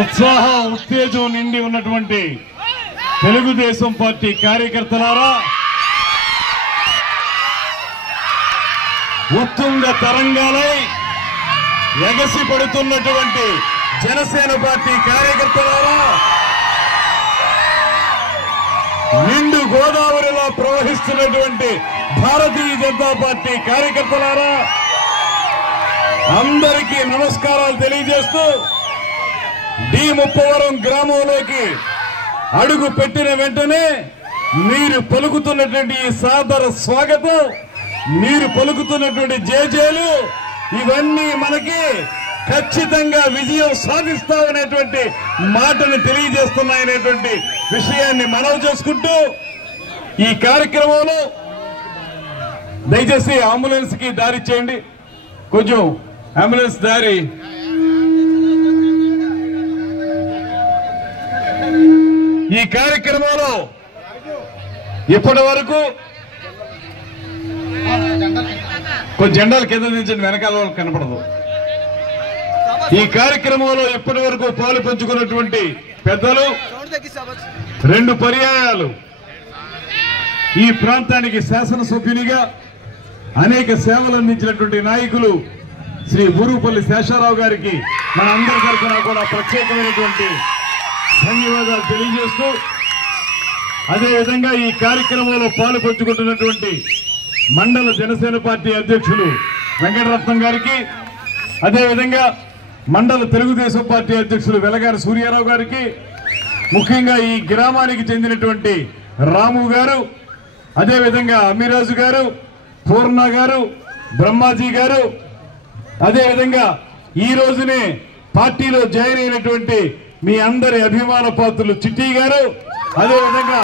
ఉత్సాహ ఉత్తేజం నిండి ఉన్నటువంటి తెలుగుదేశం పార్టీ కార్యకర్తలారా, ఉత్తుంగ తరంగాలై ఎగసి పడుతున్నటువంటి జనసేన పార్టీ కార్యకర్తలారా, నిండు గోదావరిలో ప్రవహిస్తున్నటువంటి భారతీయ జనతా పార్టీ కార్యకర్తలారా, అందరికీ నమస్కారాలు తెలియజేస్తూ డి30 గ్రామంలోకి అడుగు పెట్టిన వెంటనే మీరు పలుకుతున్నటువంటి ఈ సాదర స్వాగతం, మీరు పలుకుతున్నటువంటి జేజేలు ఇవన్నీ మనకి ఖచ్చితంగా విజయం సాధిస్తామనేటువంటి మాటను తెలియజేస్తున్నాయనేటువంటి విషయాన్ని మనవి చేసుకుంటూ ఈ కార్యక్రమంలో దయచేసి అంబులెన్స్ కి దారి చేయండి, కొంచెం అంబులెన్స్ దారి. ఈ కార్యక్రమంలో ఇప్పటి వరకు కొంచెం జెండాలు కింద దించండి, వెనకాల వాళ్ళకి కనపడదు. ఈ కార్యక్రమంలో ఇప్పటి వరకు పాలు పంచుకున్నటువంటి పెద్దలు 2 పర్యాయాలు ఈ ప్రాంతానికి శాసనసభ్యునిగా అనేక సేవలు అందించినటువంటి నాయకులు శ్రీ బూరుగుపల్లి శేషారావు గారికి మన అందరి తరఫున కూడా ప్రత్యేకమైనటువంటి ధన్యవాదాలు తెలియజేస్తూ, అదేవిధంగా ఈ కార్యక్రమంలో పాలు పంచుకుంటున్నటువంటి మండల జనసేన పార్టీ అధ్యక్షులు వెంకటరత్నం గారికి, అదేవిధంగా మండల తెలుగుదేశం పార్టీ అధ్యక్షులు వెలగారి సూర్యారావు గారికి, ముఖ్యంగా ఈ గ్రామానికి చెందినటువంటి రాము గారు, అదేవిధంగా అమీరాజు గారు, పూర్ణ గారు, బ్రహ్మాజీ గారు, అదేవిధంగా ఈ రోజునే పార్టీలో జాయిన్ అయినటువంటి మీ అందరి అభిమాన పాత్రులు చిట్టి గారు, అదేవిధంగా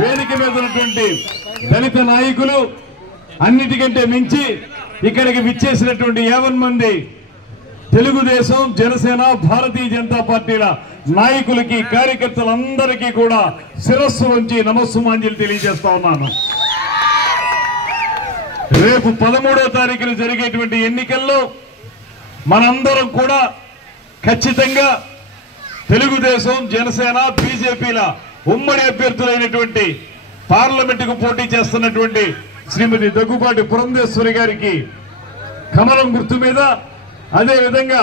వేదిక మీద ఉన్నటువంటి దళిత నాయకులు, అన్నిటికంటే మించి ఇక్కడికి విచ్చేసినటువంటి 50 మంది తెలుగుదేశం, జనసేన, భారతీయ జనతా పార్టీల నాయకులకి, కార్యకర్తలందరికీ కూడా శిరస్సు వంచి నమస్సుమాంజలి తెలియజేస్తా ఉన్నాను. రేపు 13వ తారీఖున జరిగేటువంటి ఎన్నికల్లో మనందరం కూడా ఖచ్చితంగా తెలుగుదేశం, జనసేన, బీజేపీల ఉమ్మడి అభ్యర్థులైనటువంటి పార్లమెంటుకు పోటీ చేస్తున్నటువంటి శ్రీమతి దగ్గుబాటి పురంధేశ్వరి గారికి కమలం గుర్తు మీద, అదేవిధంగా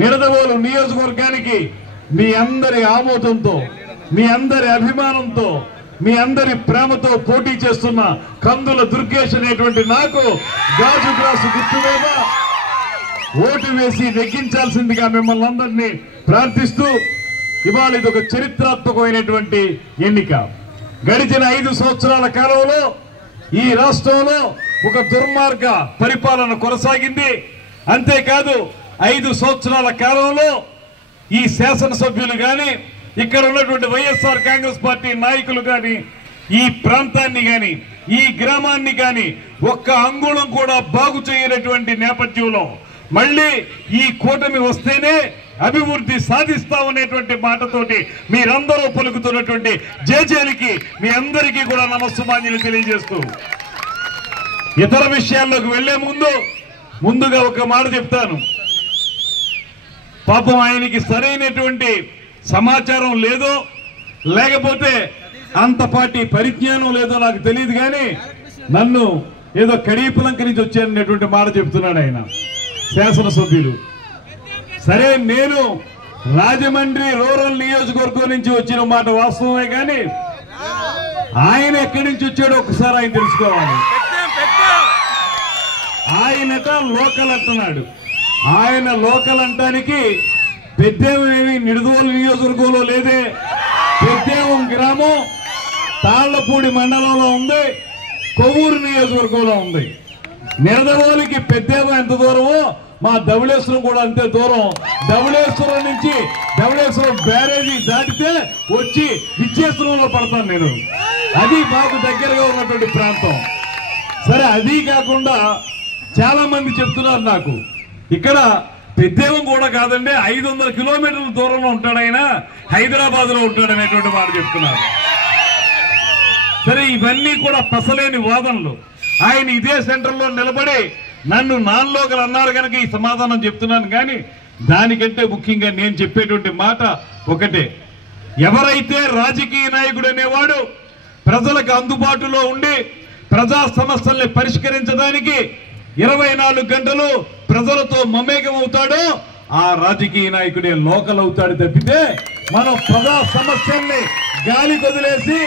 నిడదవోలు నియోజకవర్గానికి మీ అందరి ఆమోదంతో, మీ అందరి అభిమానంతో, మీ అందరి ప్రేమతో పోటీ చేస్తున్న కందుల దుర్గేష్ అనేటువంటి నాకు గాజు గ్లాసు గుర్తు మీద ఓటు వేసి నెగ్గించాల్సిందిగా మిమ్మల్ని అందరినీ ప్రార్థిస్తూ, ఇవాళ ఇది ఒక చరిత్రాత్మకమైనటువంటి ఎన్నిక. గడిచిన 5 సంవత్సరాల కాలంలో ఈ రాష్ట్రంలో ఒక దుర్మార్గ పరిపాలన కొనసాగింది. అంతేకాదు 5 సంవత్సరాల కాలంలో ఈ శాసనసభ్యులు గాని, ఇక్కడ ఉన్నటువంటి వైఎస్ఆర్ కాంగ్రెస్ పార్టీ నాయకులు గాని, ఈ ప్రాంతాన్ని గాని, ఈ గ్రామాన్ని గాని ఒక్క అంగుళం కూడా బాగు చేయనటువంటి నేపథ్యంలో మళ్ళీ ఈ కూటమి వస్తేనే అభివృద్ధి సాధిస్తామనేటువంటి మాటతోటి మీరందరూ పలుకుతున్నటువంటి జేజేలకి మీ అందరికీ కూడా నమస్సుమాంజలి తెలియజేస్తూ, ఇతర విషయాల్లోకి వెళ్లే ముందుగా ఒక మాట చెప్తాను. పాపం ఆయనకి సరైనటువంటి సమాచారం లేదో, లేకపోతే అంత పార్టీ పరిజ్ఞానం లేదో నాకు తెలియదు, కానీ నన్ను ఏదో కడీపులంక నుంచి వచ్చాననేటువంటి మాట చెప్తున్నాడు ఆయన శాసనసభ్యులు. సరే, నేను రాజమండ్రి రూరల్ నియోజకవర్గం నుంచి వచ్చిన మాట వాస్తవమే, కానీ ఆయన ఎక్కడి నుంచి వచ్చాడో ఒకసారి ఆయన తెలుసుకోవాలి. ఆయనట లోకల్ అంటున్నాడు. ఆయన లోకల్ అంటానికి పెద్దేమేమి నిడదవోలు నియోజకవర్గంలో లేదే. పెద్దేవం గ్రామం తాళ్లపూడి మండలంలో ఉంది, కొవ్వూరు నియోజకవర్గంలో ఉంది. నిడదవోలుకి పెద్దేవం ఎంత దూరమో మా ధవళేశ్వరం కూడా అంతే దూరం. ధవళేశ్వరం నుంచి ధవళేశ్వరం బ్యారేజీ దాటితే వచ్చి విచ్చేశ్వరంలో పడతాను నేను. అది మాకు దగ్గరగా ఉన్నటువంటి ప్రాంతం. సరే, అది కాకుండా చాలా మంది చెప్తున్నారు నాకు, ఇక్కడ పెద్దేవం కూడా కాదండి, 500 కిలోమీటర్ల దూరంలో ఉంటాడు ఆయన, హైదరాబాద్ లో ఉంటాడు అనేటువంటి మాట చెప్తున్నారు. సరే, ఇవన్నీ కూడా పసలేని వాదనలు. ఆయన ఇదే సెంటర్ లో నిలబడి నన్ను నాన్ లోకల్ అన్నారు కనుక ఈ సమాధానం చెప్తున్నాను, కానీ దానికంటే ముఖ్యంగా నేను చెప్పేటువంటి మాట ఒకటే, ఎవరైతే రాజకీయ నాయకుడు అనేవాడు ప్రజలకు అందుబాటులో ఉండి ప్రజా సమస్యల్ని పరిష్కరించడానికి 24 గంటలు ప్రజలతో మమేకం అవుతాడో ఆ రాజకీయ నాయకుడే లోకల్ అవుతాడు తప్పితే మనం ప్రజా సమస్యల్ని గాలి వదిలేసి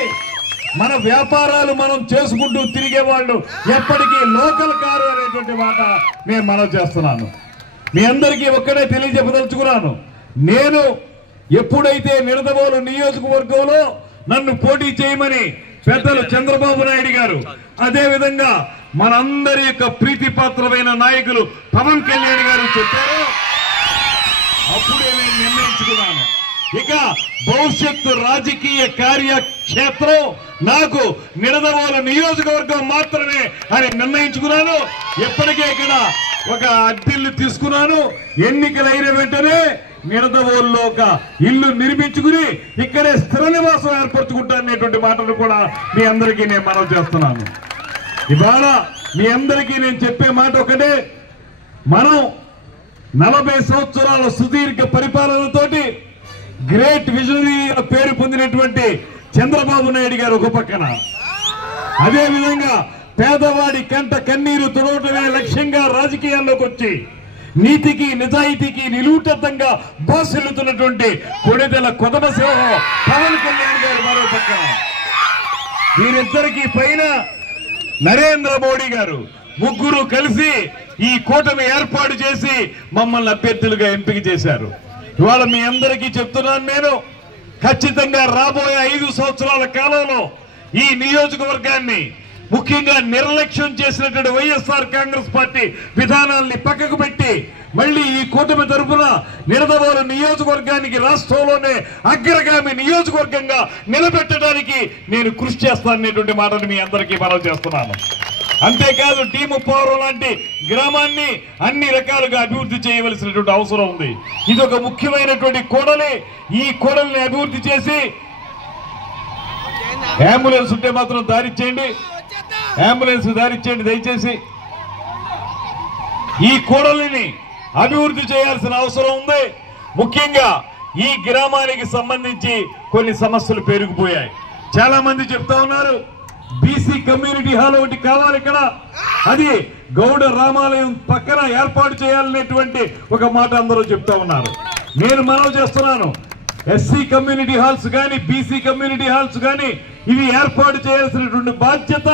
మన వ్యాపారాలు మనం చేసుకుంటూ తిరిగేవాళ్ళు ఎప్పటికీ లోకల్ కారు అనేటువంటి మాట నేను మనవి చేస్తున్నాను. మీ అందరికీ ఒక్కడే తెలియజెప్పదలుచుకున్నాను. నేను ఎప్పుడైతే నిడదవోలు నియోజకవర్గంలో నన్ను పోటీ చేయమని పెద్దలు చంద్రబాబు నాయుడు గారు, అదే విధంగా మనందరి యొక్క ప్రీతిపాత్రమైన నాయకులు పవన్ కళ్యాణ్ గారు చెప్పారు, అప్పుడే నేను నిర్ణయించుకున్నాను ఇక భవిష్యత్తు రాజకీయ కార్యక్షేత్రం నాకు నిడదవోలు నియోజకవర్గం మాత్రమే అని నిర్ణయించుకున్నాను. ఎప్పటికే ఇక్కడ ఒక అద్దెల్లు తీసుకున్నాను. ఎన్నికలైన వెంటనే నిడదవోలులో ఒక ఇల్లు నిర్మించుకుని ఇక్కడే స్థిర నివాసం ఏర్పరచుకుంటాననేటువంటి మాటలు కూడా మీ అందరికీ నేను మనవి చేస్తున్నాను. ఇవాళ మీ అందరికీ నేను చెప్పే మాట ఒకటే, మనం 40 సంవత్సరాల సుదీర్ఘ పరిపాలనతోటి గ్రేట్ విజనరీ పేరు పొందినటువంటి చంద్రబాబు నాయుడు గారు ఒక పక్కన, అదే విధంగా పేదవాడి కంట కన్నీరు తుడవటమే లక్ష్యంగా రాజకీయాల్లోకి వచ్చి నీతికి నిజాయితీకి నిలువుటద్దంగా బాసిల్లుతున్నటువంటి కొణిదెల కొదమ సింహం పవన్ కళ్యాణ్ గారు మరో పక్కన, వీరిద్దరికీ పైన నరేంద్ర మోడీ గారు, ముగ్గురు కలిసి ఈ కూటమి ఏర్పాటు చేసి మమ్మల్ని అభ్యర్థులుగా ఎంపిక చేశారు. ఇవాళ మీ అందరికీ చెప్తున్నాను, నేను ఖచ్చితంగా రాబోయే 5 సంవత్సరాల కాలంలో ఈ నియోజకవర్గాన్ని ముఖ్యంగా నిర్లక్ష్యం చేసినటువంటి వైఎస్ఆర్ కాంగ్రెస్ పార్టీ విధానాల్ని పక్కకు పెట్టి మళ్ళీ ఈ కూటమి తరఫున నిడదవోలు నియోజకవర్గానికి రాష్ట్రంలోనే అగ్రగామి నియోజకవర్గంగా నిలబెట్టడానికి నేను కృషి చేస్తాననేటువంటి మాటను మీ అందరికీ మనవి చేస్తున్నాను. అంతేకాదు టీ-ముప్పవరం లాంటి గ్రామాన్ని అన్ని రకాలుగా అభివృద్ధి చేయవలసినటువంటి అవసరం ఉంది. ఇది ఒక ముఖ్యమైనటువంటి కోడలి. ఈ కోడల్ని అభివృద్ధి చేసి అంబులెన్స్ ఉంటే మాత్రం దారిచ్చేయండి, అంబులెన్స్ దారిచ్చేయండి దయచేసి. ఈ కోడలిని అభివృద్ధి చేయాల్సిన అవసరం ఉంది. ముఖ్యంగా ఈ గ్రామానికి సంబంధించి కొన్ని సమస్యలు పెరిగిపోయాయి. చాలా మంది చెప్తా ఉన్నారు, బీసీ కమ్యూనిటీ హాల్ ఒకటి కావాలి ఇక్కడ, అది గౌడ రామాలయం పక్కన ఏర్పాటు చేయాలనేటువంటి ఒక మాట అందరూ చెప్తా ఉన్నారు. నేను మనవి చేస్తున్నాను, ఎస్సీ కమ్యూనిటీ హాల్స్ కానీ బీసీ కమ్యూనిటీ హాల్స్ కానీ ఇవి ఏర్పాటు చేయాల్సినటువంటి బాధ్యత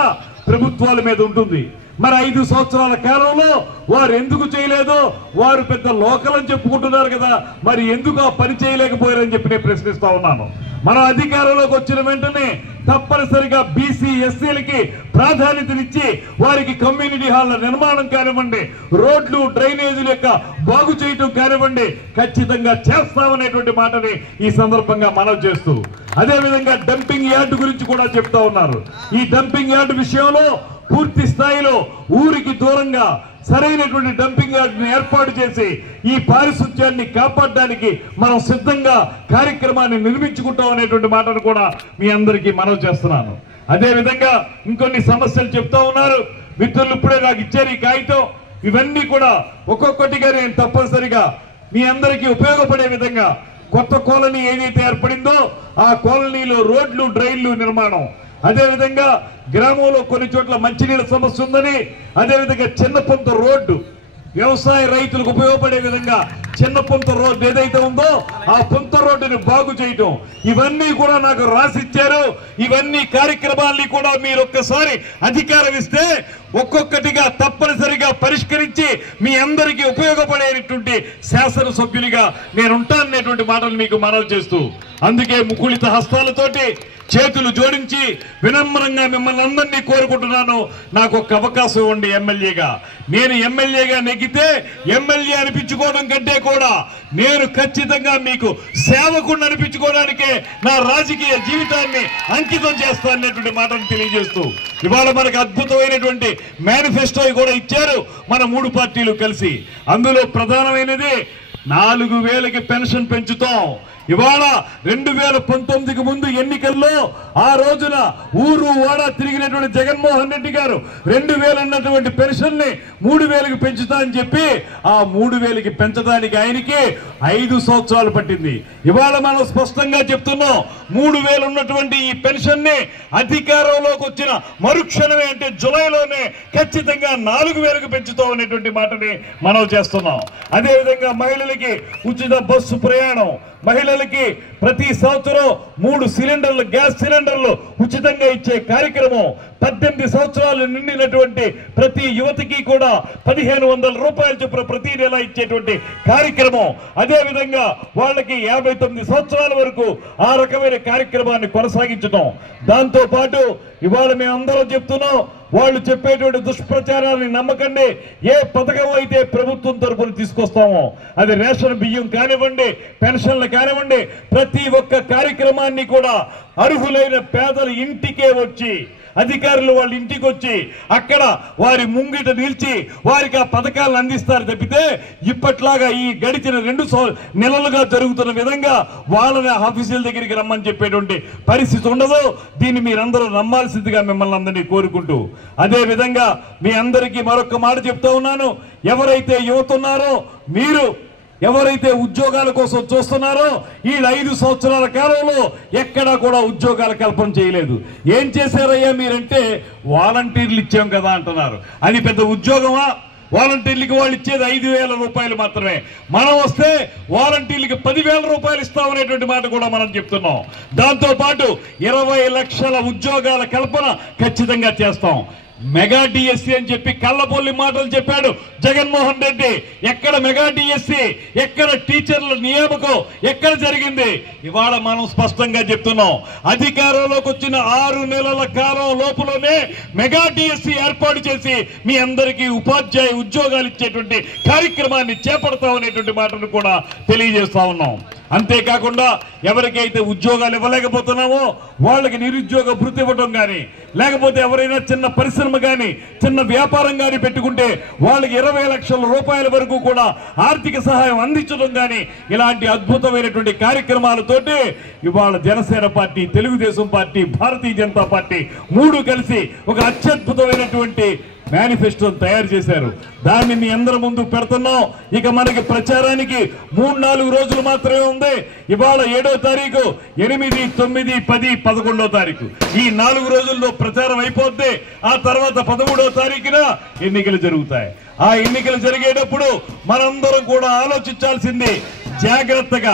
ప్రభుత్వాల మీద ఉంటుంది. మరి 5 సంవత్సరాల కాలంలో వారు ఎందుకు చేయలేదో, వారు పెద్ద లోకల్ అని చెప్పుకుంటున్నారు కదా, మరి ఎందుకు ఆ పని చేయలేకపోయారని చెప్పి నేను ప్రశ్నిస్తా ఉన్నాను. మనం అధికారంలోకి వచ్చిన వెంటనే తప్పనిసరిగా బీసీ ఎస్సీలకి ప్రాధాన్యతనిచ్చి వారికి కమ్యూనిటీ హాల్ల నిర్మాణం కానివ్వండి, రోడ్లు డ్రైనేజీల యొక్క బాగు చేయటం కానివ్వండి ఖచ్చితంగా చేస్తామనేటువంటి మాటని ఈ సందర్భంగా మనవి చేస్తూ, అదేవిధంగా డంపింగ్ యార్డు గురించి కూడా చెప్తా ఉన్నారు. ఈ డంపింగ్ యార్డు విషయంలో పూర్తి స్థాయిలో ఊరికి దూరంగా సరైనటువంటి డంపింగ్ యార్డును ఏర్పాటు చేసి ఈ పారిశుధ్యాన్ని కాపాడడానికి మనం సిద్ధంగా కార్యక్రమాన్ని నిర్మించుకుంటాం అనేటువంటి మాటను కూడా మీ అందరికీ మనవి చేస్తున్నాను. అదేవిధంగా ఇంకొన్ని సమస్యలు చెప్తా ఉన్నారు మిత్రులు, ఇప్పుడే నాకు ఇచ్చారు ఈ కాగితం. ఇవన్నీ కూడా ఒక్కొక్కటిగా నేను తప్పనిసరిగా మీ అందరికీ ఉపయోగపడే విధంగా కొత్త కాలనీ ఏదైతే ఏర్పడిందో ఆ కాలనీలో రోడ్లు డ్రైన్లు నిర్మాణం, అదేవిధంగా గ్రామంలో కొన్ని చోట్ల మంచినీళ్ళ సమస్య ఉందని, అదేవిధంగా చిన్న పొంత రోడ్డు వ్యవసాయ రైతులకు ఉపయోగపడే విధంగా చిన్న పొంత రోడ్డు ఏదైతే ఉందో ఆ పొంత రోడ్డుని బాగు చేయటం, ఇవన్నీ కూడా నాకు రాసిచ్చారు. ఇవన్నీ కార్యక్రమాల్ని కూడా మీరు ఒక్కసారి అధికారం ఇస్తే ఒక్కొక్కటిగా తప్పనిసరిగా పరిష్కరించి మీ అందరికీ ఉపయోగపడేటువంటి శాసనసభ్యునిగా నేను ఉంటాననేటువంటి మాటలు మీకు మనవి చేస్తూ, అందుకే ముకుళిత హస్తాలతోటి చేతులు జోడించి వినమ్రంగా మిమ్మల్ని అందరినీ కోరుకుంటున్నాను, నాకు ఒక అవకాశం ఇవ్వండి ఎమ్మెల్యేగా. నేను ఎమ్మెల్యేగా నెగ్గితే ఎమ్మెల్యే అనిపించుకోవడం కంటే కూడా నేను ఖచ్చితంగా మీకు సేవకుడిని అనిపించుకోవడానికే నా రాజకీయ జీవితాన్ని అంకితం చేస్తాననేటువంటి మాటను తెలియజేస్తూ, ఇవాళ మనకు అద్భుతమైనటువంటి మేనిఫెస్టో కూడా ఇచ్చారు మన 3 పార్టీలు కలిసి. అందులో ప్రధానమైనది 4000కి పెన్షన్ పెంచుతాం, ఇవాళ 2019కి ముందు ఎన్నికల్లో ఆ రోజున ఊరు వాడ తిరిగినటువంటి జగన్మోహన్ రెడ్డి గారు 2000 అన్నటువంటి పెన్షన్ ని 3000కి పెంచుతా అని చెప్పి ఆ 3000కి పెంచడానికి ఆయనకి 5 సంవత్సరాలు పట్టింది. ఇవాళ మనం స్పష్టంగా చెప్తున్నాం 3000 ఉన్నటువంటి ఈ పెన్షన్ ని అధికారంలోకి వచ్చిన మరుక్షణమే అంటే జులైలోనే ఖచ్చితంగా 4000కి పెంచుతాం అనేటువంటి మాటని మనం చేస్తున్నాం. అదేవిధంగా మహిళలకి ఉచిత బస్సు ప్రయాణం, మహిళలకి ప్రతి సంవత్సరం 3 సిలిండర్లు గ్యాస్ సిలిండర్లు ఉచితంగా ఇచ్చే కార్యక్రమం, 18 సంవత్సరాలు నిండినటువంటి ప్రతి యువతికి కూడా 1500 రూపాయల చొప్పున ప్రతి నెల ఇచ్చేటువంటి కార్యక్రమం, అదేవిధంగా వాళ్ళకి 59 సంవత్సరాల వరకు ఆ రకమైన కార్యక్రమాన్ని కొనసాగించడం. దాంతో పాటు ఇవాళ మేమందరం చెప్తున్నాం, వాళ్ళు చెప్పేటువంటి దుష్ప్రచారాన్ని నమ్మకండి. ఏ పథకం అయితే ప్రభుత్వం తరఫున తీసుకొస్తామో అది రేషన్ బియ్యం కానివ్వండి, పెన్షన్లు కానివ్వండి, ప్రతి ఒక్క కార్యక్రమాన్ని కూడా అర్హులైన పేదల ఇంటికే వచ్చి అధికారులు వాళ్ళ ఇంటికి వచ్చి అక్కడ వారి ముంగిట నిలిచి వారికి ఆ పథకాలను అందిస్తారు తప్పితే ఇప్పట్లాగా ఈ గడిచిన 2 నెలలుగా జరుగుతున్న విధంగా వాళ్ళని ఆఫీసుల దగ్గరికి రమ్మని చెప్పేటువంటి పరిస్థితి ఉండదు. దీన్ని మీరందరూ నమ్మాల్సిందిగా మిమ్మల్ని అందరినీ కోరుకుంటూ, అదే విధంగా మీ అందరికీ మరొక మాట చెప్తా ఉన్నాను. ఎవరైతే యువత ఉన్నారో, మీరు ఎవరైతే ఉద్యోగాల కోసం చూస్తున్నారో ఈ 5 సంవత్సరాల కాలంలో ఎక్కడా కూడా ఉద్యోగాల కల్పన చేయలేదు. ఏం చేశారయ్యా మీరంటే వాలంటీర్లు ఇచ్చాం కదా అంటున్నారు. అది పెద్ద ఉద్యోగమా? వాలంటీర్లకి వాళ్ళు ఇచ్చేది 5000 రూపాయలు మాత్రమే. మనం వస్తే వాలంటీర్లకి 10,000 రూపాయలు ఇస్తామనేటువంటి మాట కూడా మనం చెప్తున్నాం. దాంతో పాటు 20 లక్షల ఉద్యోగాల కల్పన ఖచ్చితంగా చేస్తాం. మెగా డిఎస్సి అని చెప్పి కళ్ళబొల్లి మాటలు చెప్పాడు జగన్మోహన్ రెడ్డి. ఎక్కడ మెగా డిఎస్సి, ఎక్కడ టీచర్ల నియామకం ఎక్కడ జరిగింది? ఇవాళ మనం స్పష్టంగా చెప్తున్నాం, అధికారంలోకి వచ్చిన 6 నెలల కాలం లోపులోనే మెగా డిఎస్సి ఏర్పాటు చేసి మీ అందరికీ ఉపాధ్యాయ ఉద్యోగాలు ఇచ్చేటువంటి కార్యక్రమాన్ని చేపడతామనేటువంటి మాటను కూడా తెలియజేస్తా ఉన్నాం. అంతేకాకుండా ఎవరికైతే ఉద్యోగాలు ఇవ్వలేకపోతున్నామో వాళ్ళకి నిరుద్యోగ భృతి ఇవ్వడం కానీ, లేకపోతే ఎవరైనా చిన్న పరిశ్రమ కానీ చిన్న వ్యాపారం కానీ పెట్టుకుంటే వాళ్ళకి 20 లక్షల రూపాయల వరకు కూడా ఆర్థిక సహాయం అందించడం కానీ, ఇలాంటి అద్భుతమైనటువంటి కార్యక్రమాలతోటి ఇవాళ Janasena party, Telugu Desam party, Bharatiya Janata party 3 కలిసి ఒక అత్యద్భుతమైనటువంటి మేనిఫెస్టోని తయారు చేశారు. దాన్ని మీ అందరి ముందు పెడుతున్నాం. ఇక మనకి ప్రచారానికి 3-4 రోజులు మాత్రమే ఉంది. ఇవాళ 7వ తారీఖు, 8, 9, 10, 11వ తారీఖు ఈ 4 రోజుల్లో ప్రచారం అయిపోద్ది. ఆ తర్వాత 13వ తారీఖున ఎన్నికలు జరుగుతాయి. ఆ ఎన్నికలు జరిగేటప్పుడు మనందరం కూడా ఆలోచించాల్సింది జాగ్రత్తగా,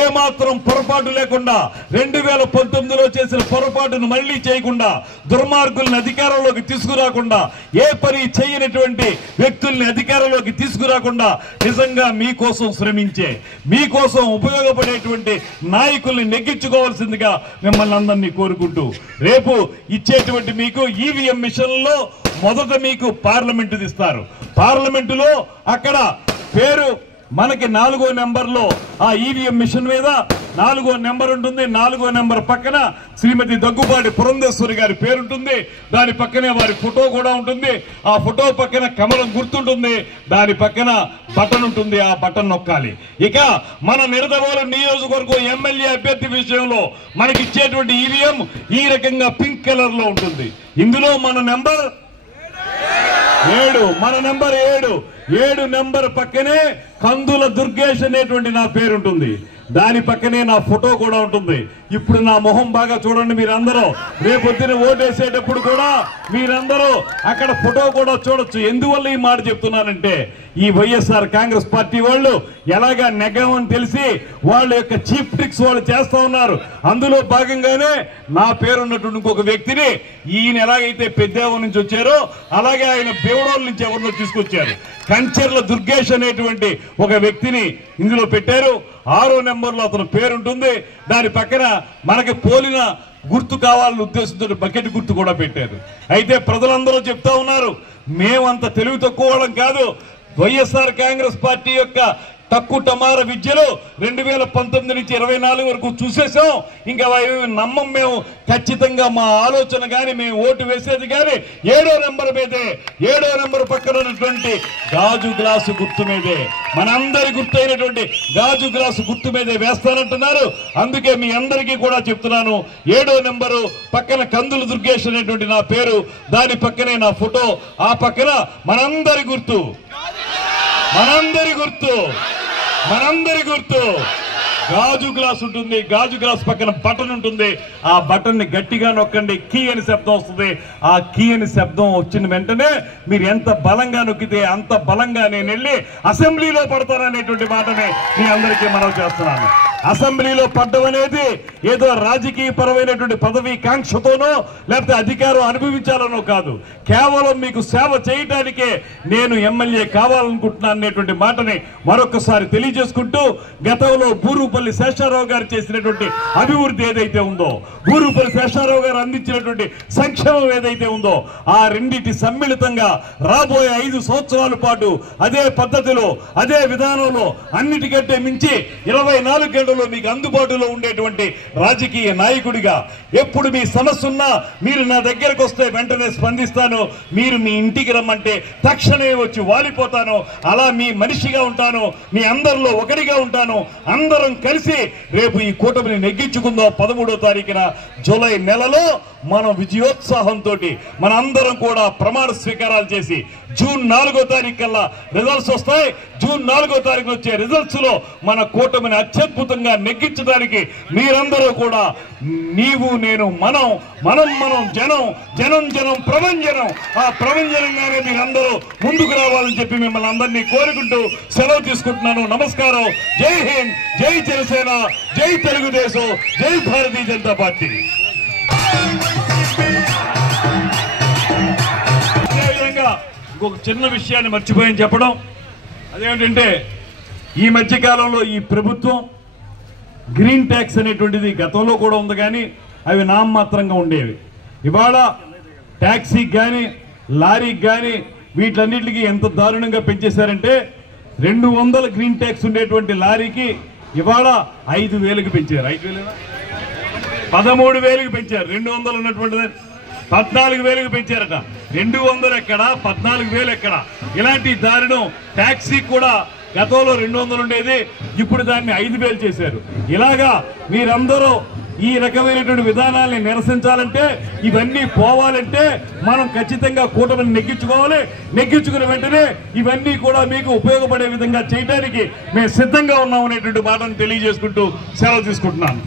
ఏమాత్రం పొరపాటు లేకుండా 2019లో చేసిన పొరపాటును మళ్లీ చేయకుండా, దుర్మార్గుల్ని అధికారంలోకి తీసుకురాకుండా, ఏ పని చేయనటువంటి వ్యక్తుల్ని అధికారంలోకి తీసుకురాకుండా నిజంగా మీకోసం శ్రమించే, మీకోసం ఉపయోగపడేటువంటి నాయకుల్ని నెగ్గించుకోవాల్సిందిగా మిమ్మల్ని అందరినీ కోరుకుంటూ, రేపు ఇచ్చేటువంటి మీకు ఈవీఎం మిషన్లో మొదట మీకు పార్లమెంటు ఇస్తారు. పార్లమెంటులో అక్కడ పేరు మనకి 4వ నెంబర్లో ఆ ఈవీఎం మిషన్ మీద 4వ నెంబర్ ఉంటుంది. 4వ నెంబర్ పక్కన శ్రీమతి దగ్గుబాటి పురంధేశ్వరి గారి పేరుంటుంది. దాని పక్కనే వారి ఫోటో కూడా ఉంటుంది. ఆ ఫోటో పక్కన కమలం గుర్తుంటుంది. దాని పక్కన బటన్ ఉంటుంది. ఆ బటన్ నొక్కాలి. ఇక మన నిడదవోలు నియోజకవర్గం ఎమ్మెల్యే అభ్యర్థి విషయంలో మనకి ఇచ్చేటువంటి ఈవీఎం ఈ రకంగా పింక్ కలర్ లో ఉంటుంది. ఇందులో మన నెంబర్ 7, మన నెంబర్ 7 నెంబర్ పక్కనే కందుల దుర్గేష్ అనేటువంటి నా పేరుంటుంది. దాని పక్కనే నా ఫోటో కూడా ఉంటుంది. ఇప్పుడు నా మొహం బాగా చూడండి మీరందరూ. రేపొద్దున ఓటేసేటప్పుడు కూడా మీరందరూ అక్కడ ఫోటో కూడా చూడొచ్చు. ఎందువల్ల ఈ మాట చెప్తున్నానంటే, ఈ వైఎస్ఆర్ కాంగ్రెస్ పార్టీ వాళ్ళు ఎలాగా నెగ్గమని తెలిసి వాళ్ళ యొక్క చీప్ ట్రిక్స్ వాళ్ళు చేస్తా ఉన్నారు. అందులో భాగంగానే నా పేరున్నటువంటి ఇంకొక వ్యక్తిని ఈయన ఎలాగైతే పెద్దేవ నుంచి వచ్చారో అలాగే ఆయన బేవడోళ్ళ నుంచి ఎవరినో తీసుకొచ్చారు. కంచెర్ల దుర్గేష్ అనేటువంటి ఒక వ్యక్తిని ఇందులో పెట్టారు. 6వ నెంబర్లో అతని పేరుంటుంది. దాని పక్కన మనకి పోలిన గుర్తు కావాలని ఉద్దేశంతో బకెట్ గుర్తు కూడా పెట్టారు. అయితే ప్రజలందరూ చెప్తా ఉన్నారు, మేమంత తెలివి తక్కువ వాళ్ళం కాదు. వైఎస్ఆర్ కాంగ్రెస్ పార్టీ యొక్క తక్కువ టమార విద్యలో 2019 నుంచి 24 వరకు చూసేసాం. ఇంకా నమ్మం మేము. ఖచ్చితంగా మా ఆలోచన కానీ మేము ఓటు వేసేది కానీ 7వ నెంబర్ మీదే, 7వ నెంబర్ పక్కన ఉన్నటువంటి గాజు గ్లాసు గుర్తు మీదే, మనందరి గుర్తైనటువంటి గాజు గ్లాసు గుర్తు మీదే వేస్తానంటున్నారు. అందుకే మీ అందరికీ కూడా చెప్తున్నాను, 7వ నెంబరు పక్కన కందులు దుర్గేష్ అనేటువంటి నా పేరు, దాని పక్కనే నా ఫోటో, ఆ పక్కన మనందరి గుర్తు, మనందరి గుర్తు, మనందరి గుర్తు గాజు గ్లాస్ ఉంటుంది. గాజు గ్లాస్ పక్కన బటన్ ఉంటుంది. ఆ బటన్ ని గట్టిగా నొక్కండి, కీ అని శబ్దం వస్తుంది. ఆ కీ అని శబ్దం వచ్చిన వెంటనే మీరు ఎంత బలంగా నొక్కితే అంత బలంగా నేను వెళ్ళి అసెంబ్లీలో పడతాననేటువంటి మాటని మీ అందరికీ మనవి చేస్తున్నాను. అసెంబ్లీలో పడ్డం అనేది ఏదో రాజకీయ పరమైనటువంటి పదవి కాంక్షతోనో లేకపోతే అధికారం అనుభవించాలనో కాదు, కేవలం మీకు సేవ చేయడానికే నేను ఎమ్మెల్యే కావాలనుకుంటున్నాను అనేటువంటి మాటని మరొకసారి తెలియజేసుకుంటూ, గతంలో బూరుగుపల్లి శేషారావు గారు చేసినటువంటి అభివృద్ధి ఏదైతే ఉందో, బూరుగుపల్లి శేషారావు గారు అందించినటువంటి సంక్షేమం ఏదైతే ఉందో, ఆ రెండింటి సమ్మిళితంగా రాబోయే 5 సంవత్సరాల పాటు అదే పద్ధతిలో అదే విధానంలో అన్నిటికంటే మించి 24 గంటలు మీకు అందుబాటులో ఉండేటువంటి రాజకీయ నాయకుడిగా, ఎప్పుడు మీ సమస్య ఉన్నా మీరు నా దగ్గరకు వస్తే వెంటనే స్పందిస్తాను. మీరు మీ ఇంటికి రమ్మంటే తక్షణమే వచ్చి వాలిపోతాను. అలా మీ మనిషిగా ఉంటాను, మీ అందరిలో ఒకటిగా ఉంటాను. అందరం కలిసి రేపు ఈ కూటమిని నెగ్గించుకుందాం. 13వ తారీఖున జూలై నెలలో మనం విజయోత్సాహంతో మన అందరం కూడా ప్రమాణ స్వీకారాలు చేసి జూన్ 4వ తారీఖు కల్లా రిజల్ట్స్ వస్తాయి. జూన్ 4వ తారీఖు వచ్చే రిజల్ట్స్ లో మన కూటమిని అత్యద్భుతంగా నెగ్గించడానికి మీరందరూ కూడా, నీవు నేను మనం మనం మనం జనం జనం జనం ప్రభంజనం, ఆ ప్రభంజనంగానే మీరందరూ ముందుకు రావాలని చెప్పి మిమ్మల్ని అందరినీ కోరుకుంటూ సెలవు తీసుకుంటున్నాను. నమస్కారం. జై హింద్, జై జనసేన, జై తెలుగుదేశం, జై భారతీయ జనతా పార్టీ. అదేవిధంగా ఇంకొక చిన్న విషయాన్ని మర్చిపోయాను చెప్పడం. అదేమిటంటే, ఈ మధ్యకాలంలో ఈ ప్రభుత్వం గ్రీన్ ట్యాక్స్ అనేటువంటిది గతంలో కూడా ఉంది, కానీ అవి నామమాత్రంగా ఉండేవి. ఇవాళ ట్యాక్సీకి కానీ లారీకి కానీ వీటన్నిటికీ ఎంత దారుణంగా పెంచేశారంటే, 200 గ్రీన్ ట్యాక్స్ ఉండేటువంటి లారీకి ఇవాళ 5,000కి పెంచారు. 5,000 13,000కి పెంచారు. 200 ఉన్నటువంటిది 14,000కి పెంచారట. 200 ఎక్కడ, 14,000 ఎక్కడ? ఇలాంటి దారుణం. ట్యాక్సీ కూడా గతంలో 200 ఉండేది, ఇప్పుడు దాన్ని 5,000 చేశారు. ఇలాగా మీరందరూ ఈ రకమైనటువంటి విధానాల్ని నిరసించాలంటే, ఇవన్నీ పోవాలంటే మనం ఖచ్చితంగా కూటమిని నెగ్గించుకోవాలి. నెగ్గించుకున్న వెంటనే ఇవన్నీ కూడా మీకు ఉపయోగపడే విధంగా చేయడానికి మేము సిద్ధంగా ఉన్నాం అనేటువంటి మాటను తెలియజేసుకుంటూ సెలవు తీసుకుంటున్నాను.